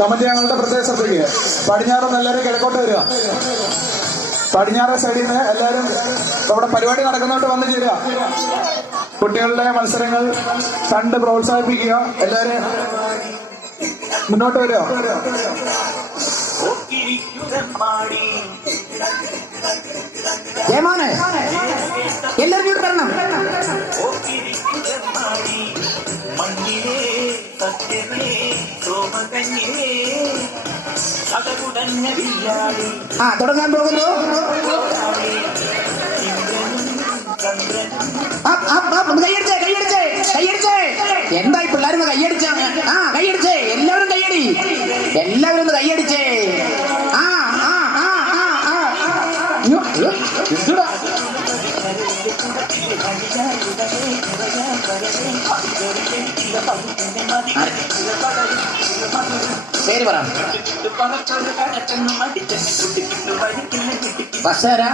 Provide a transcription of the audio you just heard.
Committee ഞങ്ങളുടെ പ്രത്യേക ശ്രദ്ധയ്ക്ക് പടിഞ്ഞാറ് എല്ലാവരും കിഴക്കോട്ട് വരിക. പടിഞ്ഞാറ് സൈഡിൽ നിന്ന് എല്ലാവരും നമ്മുടെ പരിപാടി നടക്കുന്നോട്ട് വന്നു ചേരുക. കുട്ടികളുടെ മത്സരങ്ങൾ കണ്ട് പ്രോത്സാഹിപ്പിക്കുക. എല്ലാവരും മുന്നോട്ട് വരിക. എല്ലാവരും വരണം. തുടങ്ങാൻ പോകുന്നു. കയ്യടിച്ചേ കയ്യടിച്ചേ കയ്യടിച്ചേ. എന്തായി പിള്ളേരും കയ്യടിച്ച? കയ്യടിച്ചേ. എല്ലാവരും കയ്യടി. എല്ലാവരും ഒന്ന് കയ്യടിച്ചേ. എന്തുടാ പേര് പറ. ബസ്സാരാ?